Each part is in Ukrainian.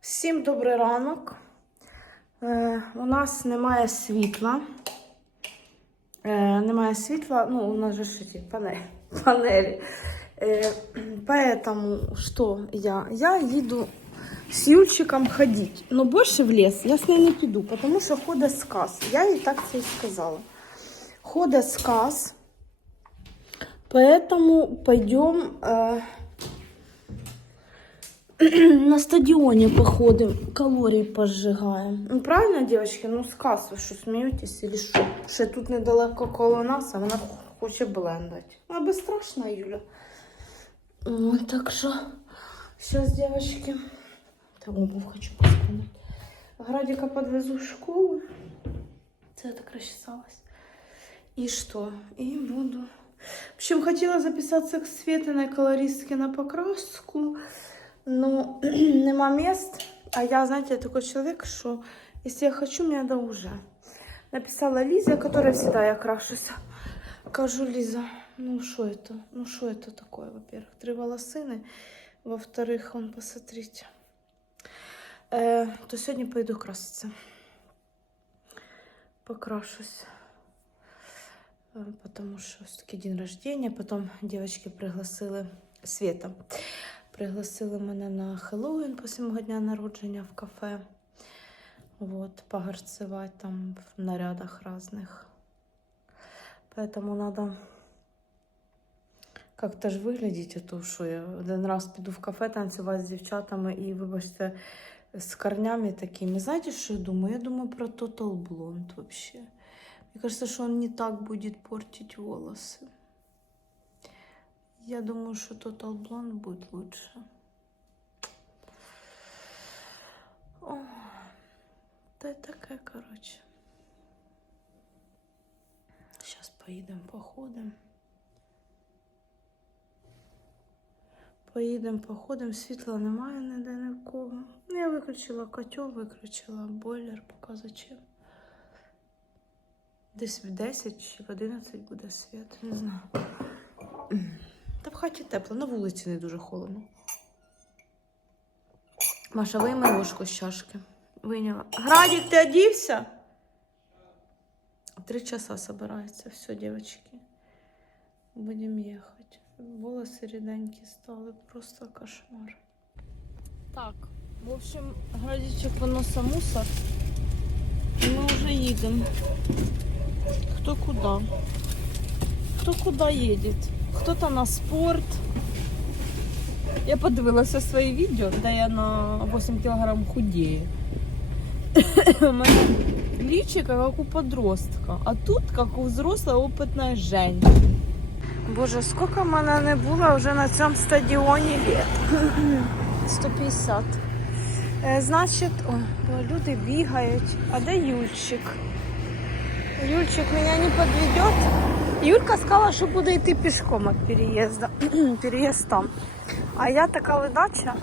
Всім добрий ранок. Е, у нас немає світла. Е, немає світла, ну, у нас же ж ці панелі. панелі. Е, поэтому что я? Я їду з Юльчиком ходить. Но більше в ліс я з нею не піду, тому що ходить сказ. Я їй так це і сказала. Ходить сказ. Поэтому пойдем э, на стадионе походим, калории пожигаем. Ну, правильно, девочки? Ну, сказ, ви що, смієтесь или що? Ще тут недалеко коло нас, а вона хоче блендати. А безстрашна, Юля. О, так що, сейчас, девочки, та обувь хочу поскинути. Градика подвезу в школу. Це я так розчесалась. И что? И буду. В общем, хотела записаться к Светиной колористке на покраску, но нема мест. А я, знаете, я такой человек, что если я хочу, мне надо уже. Написала Лизе, которая всегда я крашусь. Кажу, Лиза, ну что это? Ну что это такое, во-первых? Три волосины. Во-вторых, он, посмотрите. Э, то сегодня пойду краситься. Покрашусь. Э, Потому що все-таки день рождения. Потом девочки пригласили Света. Пригласили мене на Хеллоуін після мого дня народження в кафе. Вот, погарцевать там в нарядах разных. Поэтому надо как-то ж виглядіть, а то що я один раз піду в кафе танцювати з дівчатами і, вибачте, з корнями такими. Знаєте, що я думаю? Я думаю про Total Blonde вообще. Мне кажется, что он не так будет портить волосы. Я думаю, что Total Blonde будет лучше. О, да такая, короче. Сейчас поедем, походим. Поїдемо, походимо, світла немає ніде ні в. Ну, Я виключила котел, виключила бойлер, поки зачем. Десь в 10 чи в 11 буде світ, не знаю. Та в хаті тепло, на вулиці не дуже холодно. Маша, вийми ложку з чашки. Виняла. Градик, ти одівся? Три часа собирається. Все, девочки. Будемо їхати. Волоси ріденькі стали, просто кошмар. Так, в общем, градичок виноса мусор. І ми вже їдемо. Кто куда? Кто куда едет? Кто-то на спорт. Я подивилася свої відео, де я на 8 кілограм худею. У мене личико как у подростка, а тут как у взрослой опытной женщины. Боже, сколько мене не було вже на цьому стадіоні лет? 150. Е, Значить, бо люди бігають. А де Юльчик? Юльчик меня не подведет. Юлька сказала, що буде йти пішком від переїзду. Переїзд там. А я така ледача.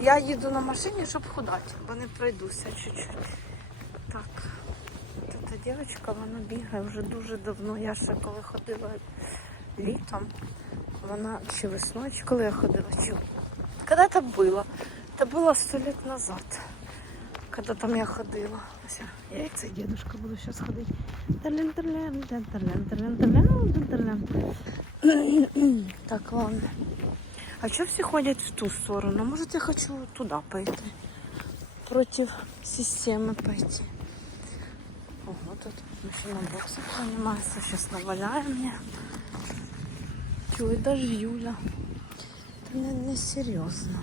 Я їду на машині, щоб худати, бо не пройдуся чуть-чуть. Так. Та дівчинка, вона бігає вже дуже давно. Я ще коли ходила літом, вона чи весною, чи коли я ходила, чи коли це було? Це було сто лет назад. Когда там я ходила Ось Я як цей дедушка буду сейчас ходить. Терлен, терлен, терлен, терлен, терлен, терлен, терлен. Так, ладно. А что все ходят в ту сторону? Может, я хочу туда пойти? Против системы пойти. Ого, тут мужчина боксом занимается. Сейчас наваляем мне. Ой, даже Юля. Это не, не серьезно.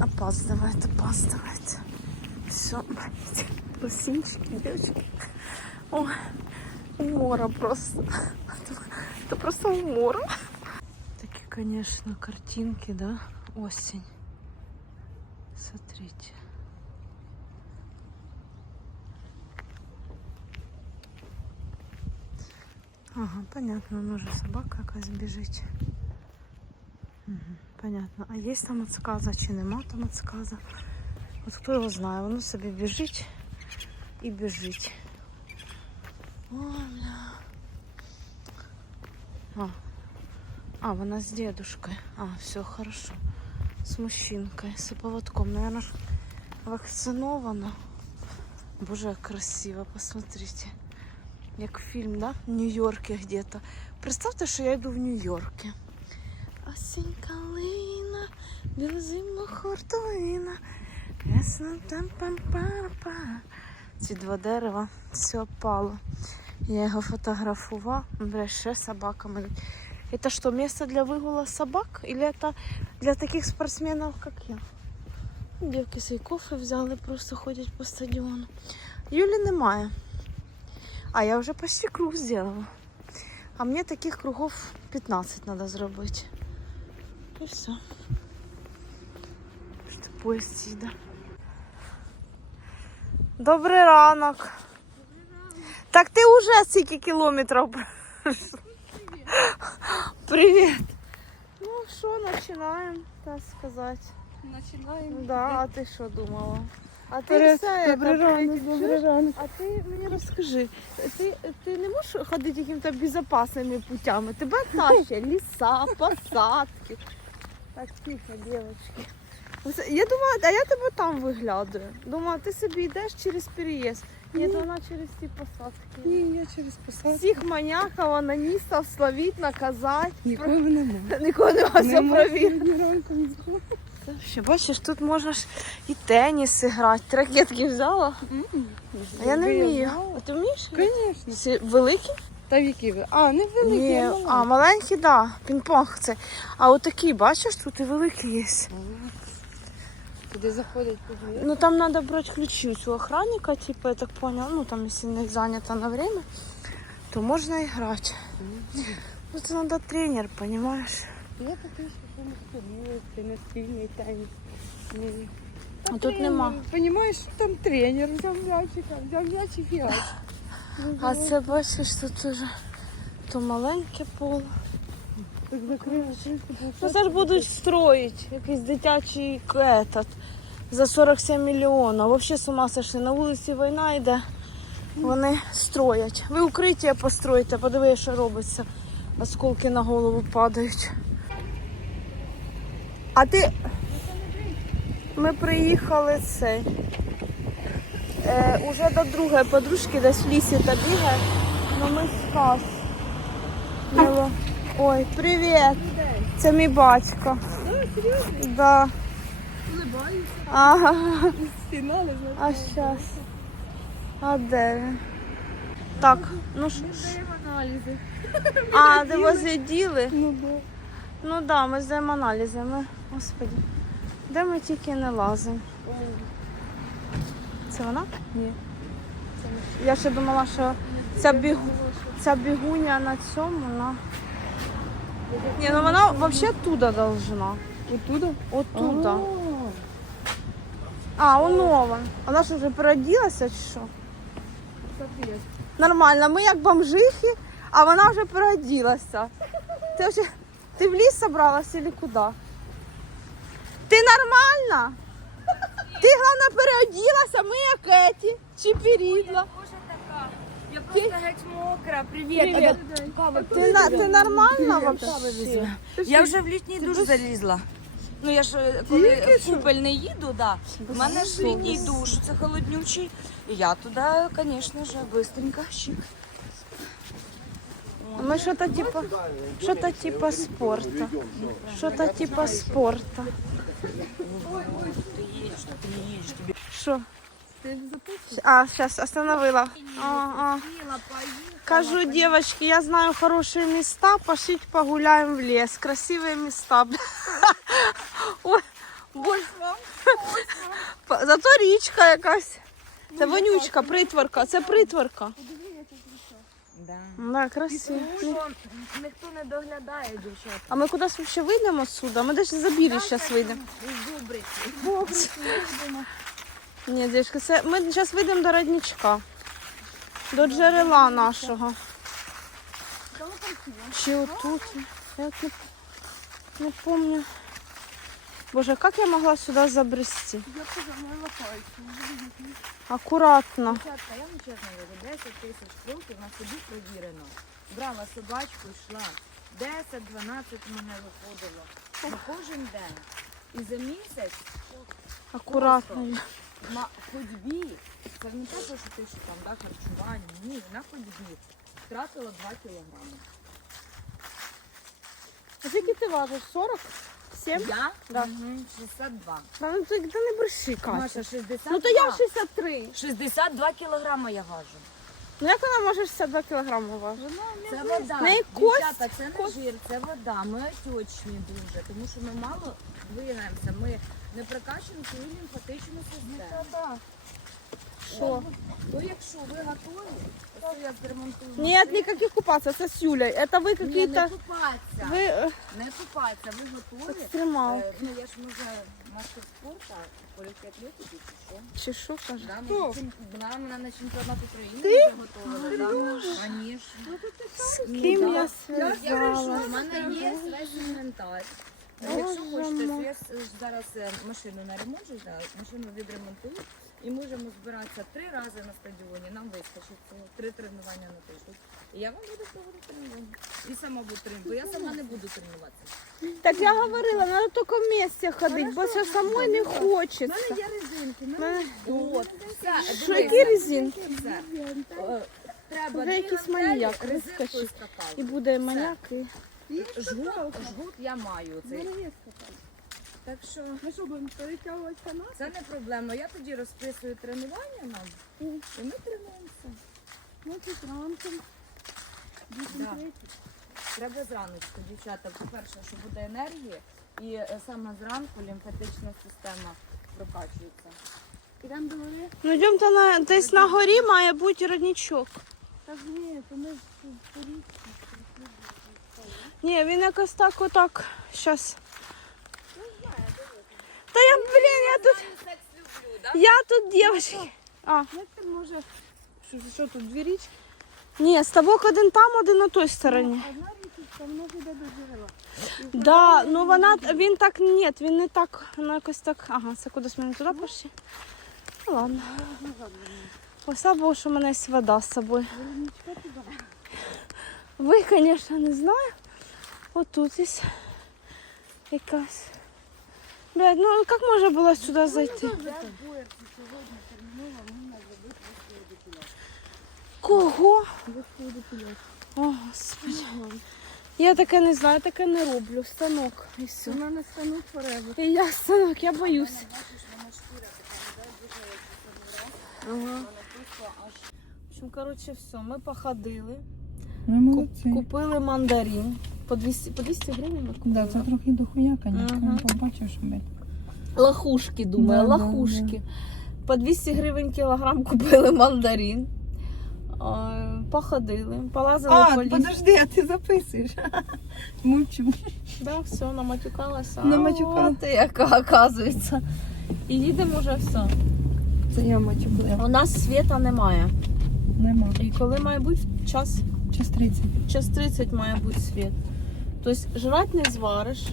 опаздывает, опаздывает. Все, лосинчики, девочки. О, умора просто. Это просто умора. Такие, конечно, картинки, да? Осень. Смотрите. Ага, понятно, ну же собака якась біжить. Мгм, Понятно. А є там отсказа чи нема там отсказа? От хто його знає, воно собі біжить і біжить. О, бля. А, а вона з дедушкою. А, все хорошо. з мужчинкою, з поводком. Наверное, ж вакцинована. Боже, як красиво, посмотрите. Як фільм, да? В Нью-Йорке где-то. Представте, що я йду в Нью-Йорке. Осінь калина, білозимно хортовина. Ясно там пам пам па Ці два дерева, все опало. Я його фотографував. Бля, ще собаками. Это что, место для выгула собак? Или это для таких спортсменов, как я? Дівки свій кофе взяли, просто ходять по стадіону. Юлі немає. А я вже почти круг зробила. А мені таких кругов 15 треба зробити. І все. Що поїзд їде. Добрий ранок. Так ти вже скільки кілометрів пройшла? Привіт. Ну що, починаємо, так сказати. Начинаем. Да, а ти що думала? А ти Привіт, все добрий это, ранок, добрий ранок. А ти мені розкажи, ти, ти не можеш ходити якимось безпечними путями? Тебе тащать ліса, посадки. Так, тихо, дівчатки. Я думала, а я тебе там виглядаю. Думала, ти собі йдеш через переїзд. Ні, то вона через ті посадки. Ні, я через посадку. Всіх маньяків, аноністів словіть, наказати. Нікого немає. Нікого не все Нема провір. сьогодні. Ще бачиш, тут можна ж і теніс грати. Ти ракетки взяла? А я не вмію. А ти вмієш? Звісно. Ці великі? Та які ви? А, не великі, Ні. а маленькі. так. Да. Пінг-понг це. А от такі, бачиш, тут і великі є. Туди заходять подивитися. Ну там треба брати ключі у охранника, типу, я так поняла. Ну там, якщо не зайнято на время, то можна і грати. Ну це треба тренер, розумієш? Я такий, що не не спільний теніс. А тут нема. Понімаєш, що там тренер взяв м'ячика, взяв м'яч і. А це бачиш, тут уже то маленьке поле. Так. Ну це ж будуть строїть якийсь дитячий этот, за 47 мільйонів. Взагалі з ума сошли. На вулиці війна йде. Вони строять. Ви укриття построїте, подиви, що робиться. Осколки на голову падають. А ти. Ми приїхали цей. Е, уже до другої подружки десь в лісі та бігає. Ну ми сказ. Мило. Ой, привіт. Це мій батько. Да. Ага. А зараз. А де він? Так, ну що ж. аналізи. А, де возле діли? Ну да. Ну да, ми здаємо аналізи. Ми, господи, де ми тільки не лазимо. Це вона? Ні. Я ще думала, що ця, бігу... ця бігуня на цьому, на. Ні, ну вона взагалі туди должна. Оттуда? Оттуда. А. А, воно вон. Вона ж вже переоділася чи що? Нормально, ми як бомжихи, а вона вже переоділася. Ти вже ти в ліс собралась или куди? Ти нормальна? Ти головне переоділася, ми як еті, чи перідла. Я просто геть мокра. Привіт. Привіт. Кава, Ти, на- ти нормальна взагалі? Я вже в літній душ залізла. Ну я ж е, коли в купель не їду, да. в мене ж літній душ, це холоднючий. І я туди, звісно ж, быстренько щик. Ми що-то типа, що-то типа спорту. Що-то типа спорту. Що? А, сейчас остановила. А, а. Кажу, девочки, я знаю хорошие места, пошлите погуляем в лес. Красивые места. Ой, боль. Зато річка якась. Це вонючка, притворка. Це притворка. Да. Да, красиво. Ніхто не доглядає, дівчата. А ми кудись ще вийдемо отсюда? Ми десь за білі зараз вийдемо. Добре. Ні, дівчатка, це ми зараз вийдемо до родничка. До джерела нашого. Чи отут? Я не, не помню. Боже, як я могла сюди забрести? Я. Акуратно. Дівчатка, я вам чесно говорю, 10 тисяч кроків на собі провірено. Брала собачку, йшла. 10-12 мене виходило. На кожен день. І за місяць Акуратно. На ходьбі, це не те, що ти що там, да, харчування, ні, на ходьбі втратила 2 кілограми. А скільки ти важиш? 40? 7? Я? Да. Мгм, 62. Та ну ти, ти не бреши, Катя. Маша, 62. Ну то я 63. 62 кілограми я важу. Ну як вона може 62 кілограми важити? Це вода. В неї кость- Дівчата, це не жир, це вода. Ми отечні дуже, тому що ми мало двигаємося. Ми не прокачуємо свою лімфатичну систему. Що? То якщо ви готові, то я зремонтую. Нет, никаких купаться, это с Юлей. Это вы Ні, какие-то... не купатися. Вы э, Не купатися, ви готові. экстремал. Е, Ну я ж може мастер спорту по чи що? чи що? Каже. Да, ми на чемпіонат України вже готували. Да, Конечно. С Ну, я зв'язала? у мене є весь інвентар. Якщо. Я зараз е, машину на ремонт, машину відремонтую і можемо збиратися три рази на стадіоні. Нам вистачить цього, три тренування на тиждень. І я вам буду проводити тренування. І сама буду тренувати, бо я сама не буду тренуватися. Так я говорила, надо только вместе ходить, бо це самой не У хочеться. мене є резинки, в Мене- от. Все, Що, дивися. які резинки? Все. Е, Треба Вже дві якийсь гантелі, маньяк резинкою скакалку. І буде маняк. І... Жгут, жгут я маю. Цей. Так що Ми що, будемо перетягувати канал? це не проблема. Я тоді розписую тренування нам і ми тренуємося. Ну, тут ранком. Да. Треба зраночку, дівчата. По-перше, що буде енергія, і е, саме зранку лімфатична система прокачується. Ідемо до гори? Ну йдемте на десь на горі має бути родничок. Так ні, то ми ж тут по річці. Ні, він якось так отак. Щас. Та я, блін, я тут. Секс люблю, да? Я тут дівчинки. А, Як ти може... Що, що тут, дві річки? ні, ставок один там, один на той стороні. Одна річка, вона ж йде до джерела. Да, ну вона він так ні, він не так, вона якось так. Ага, це кудись ми не туди пішли. Ну ладно. Ось або що в мене є вода з собою. Верничка туди. Ви, звісно, не знаю. Отут є якась. Блядь, ну як можна було сюди зайти? Кого? О, Господи. Я таке не знаю, таке не роблю. Станок і все. У мене стануть фореви. І я станок, я боюсь. Ага. В общем, коротше, все, ми походили, Ви куп- молодці. купили мандарин. По 200, по 200 гривень ми купили. Да, це трохи дохуя, звісно. Мгм. Побачиш, ми. Лохушки, думаю, Да, да, лохушки. По 200 гривень кілограм купили мандарин. Походили, полазили А, по лісу. подожди, а ти записуєш. Мовчу. Да, все, наматюкалася. Наматюкала. А, яка, оказується. І їдемо вже все. Це я мачуклив. У нас світа немає. Нема. І коли має бути час, Час 30. час 30 має бути світ. Тобто жрати не звариш,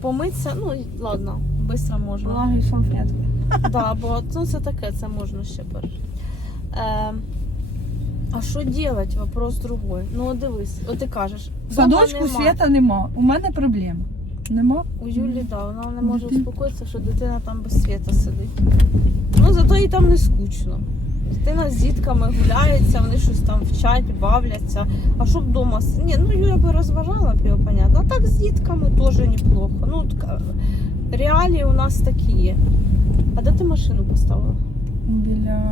помитися, ну ладно, швидко можна. Влаги салфетки. Да, бо ну, це таке, це можна ще пережити. Е, а що робити? Вопрос другой. Ну дивись, от ти кажеш, В садочку нема. світа нема. У мене проблема. Нема? У Юлі, да, вона не може успокоїтися, що дитина там без світа сидить. Ну зато їй там не скучно. Дитина з дітками гуляється, вони щось там вчать, бавляться. А щоб вдома. Ні, ну Юля би розважала б його, понятно. А так з дітками теж неплохо. Ну, така, реалії у нас такі є. А де ти машину поставила? Біля,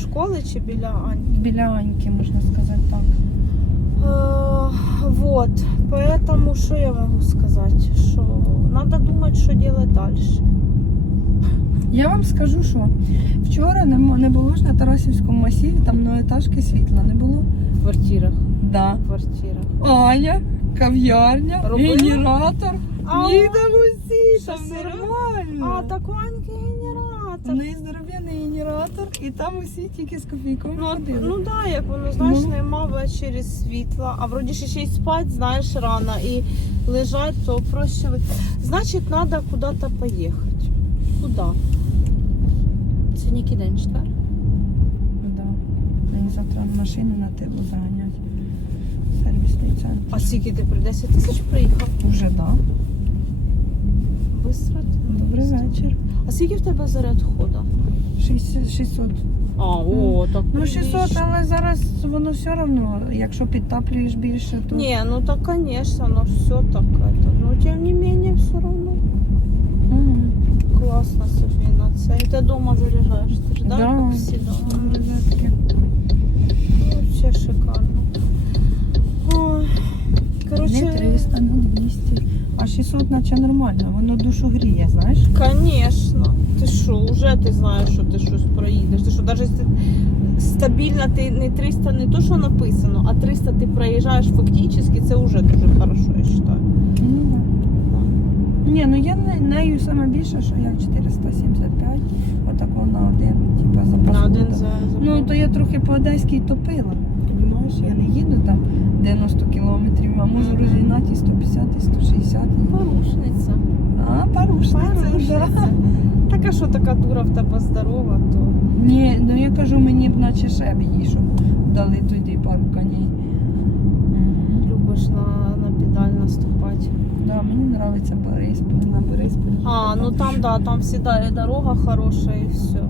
Школи чи біля Ані? біля Аньки, можна сказати так. Э, Вот, поэтому что я могу сказать? Что надо думать, что делать дальше. Я вам скажу, що вчора не, було ж на Тарасівському масиві, там многоетажки світла не було. В квартирах. Да. В квартирах. Аня, кав'ярня, генератор. А, Їдемо всі, Що, там нормально. А, так у Аньки У генератор. неї здоров'яний генератор, і там усі тільки з копійками Ну, ходили. ну да, як воно, знаєш, Ну. нема ввечері світла, а вроді ще ще й спать, знаєш, рано і лежать, то проще. Значить, треба куди-то поїхати. Куди? Це який день, четвер? Да. Мені завтра машину на тилу заганять. Сервісний центр. А скільки ти при 10 тисяч приїхав? Уже да. быстро. ти Добрий быстро. вечір. А скільки в тебе заряд хода? 600. 600. А, о, так. Ну 600, прилично. але зараз воно все одно, якщо підтаплюєш більше, то. Не, ну так, конечно, но все так это. Но тем не менее, все равно Мгм. классно собі на це. І ти дома заряджаєш, ти ж. Як всі дома. Ну, все шикарно. Ой, Не 300, не 200. А 600 наче нормально, воно душу гріє, знаєш? Конечно. Ти що, вже ти знаєш, що ти щось проїдеш. Ти що, навіть стабільно ти не 300, не то, що написано, а 300 ти проїжджаєш фактично, це вже дуже хорошо, я вважаю. Да. Ні, ну я не- нею саме більше, що я 475, отако на один, типа запас. На один за, за Ну, то я трохи по Одеській топила. Понімаєш, я не їду там 90 кілометрів, а можу розігнати і 150, і 160. порушниця. А, порушниця, да. Порушниця. Так а що така дура в тебе здорова, то Ні, ну я кажу, мені б наче ще б їй, щоб дали туди пару коней. Мгм. любиш на, на педаль наступати. Да, подобається Борисполь, на Борисполь. А, ну там, да, там всегда і дорога хороша і все.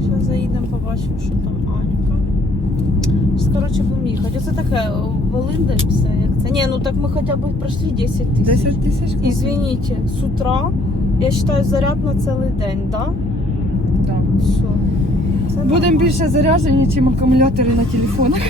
Зараз заїдемо, побачимо, що там Анька. Щас, коротше, будемо їхати. Оце таке, вилиндаємося, як це. Ні, ну так ми хоча б пройшли 10 тисяч. 10 тисяч? Извините, з утра, я вважаю, заряд на цілий день, да? Да. Все. Будемо більше заряджені, ніж акумулятори на телефонах.